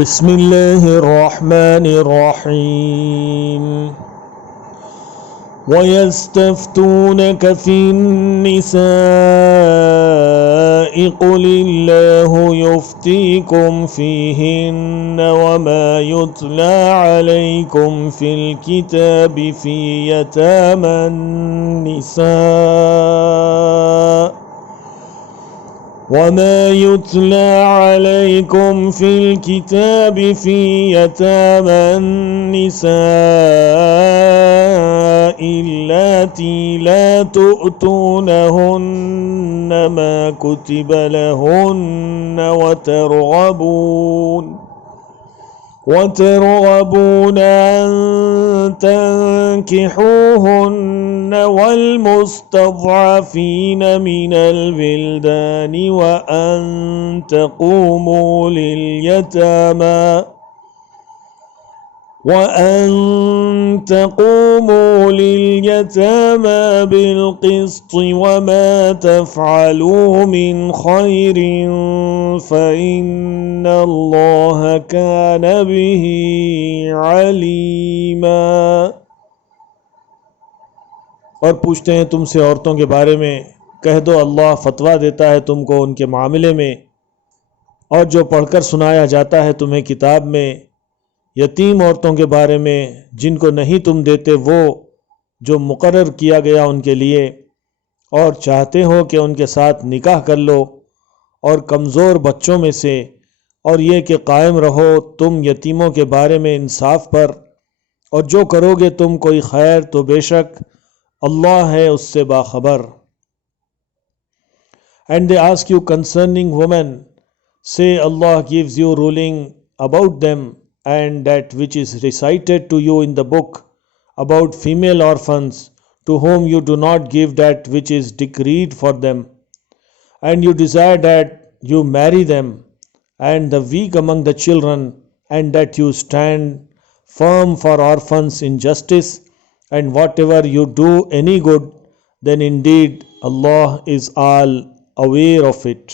بسم الله الرحمن الرحيم ويستفتونك في النساء قل الله يفتيكم فيهن وما يتلى عليكم في الكتاب في يتامى النساء وما يتلى عليكم في الكتاب في يتامى النساء اللاتي لا تؤتونهن ما كتب لهن وترغبون أن تنكحوهن والمستضعفين من الولدان وأن تقوموا لليتامى بالقسط وما تفعلوا من خير فإن الله كان به عليما۔ اور پوچھتے ہیں تم سے عورتوں کے بارے میں، کہہ دو اللہ فتویٰ دیتا ہے تم کو ان کے معاملے میں، اور جو پڑھ کر سنایا جاتا ہے تمہیں کتاب میں یتیم عورتوں کے بارے میں جن کو نہیں تم دیتے وہ جو مقرر کیا گیا ان کے لیے، اور چاہتے ہو کہ ان کے ساتھ نکاح کر لو، اور کمزور بچوں میں سے، اور یہ کہ قائم رہو تم یتیموں کے بارے میں انصاف پر، اور جو کرو گے تم کوئی خیر تو بے شک اللہ ہے اس سے باخبر۔ And they ask you concerning women, say Allah gives you ruling about them, and that which is recited to you in the book about female orphans to whom you do not give that which is decreed for them, and you desire that you marry them, and the weak among the children, and that you stand firm for orphans in justice, and whatever you do any good, then indeed Allah is all aware of it.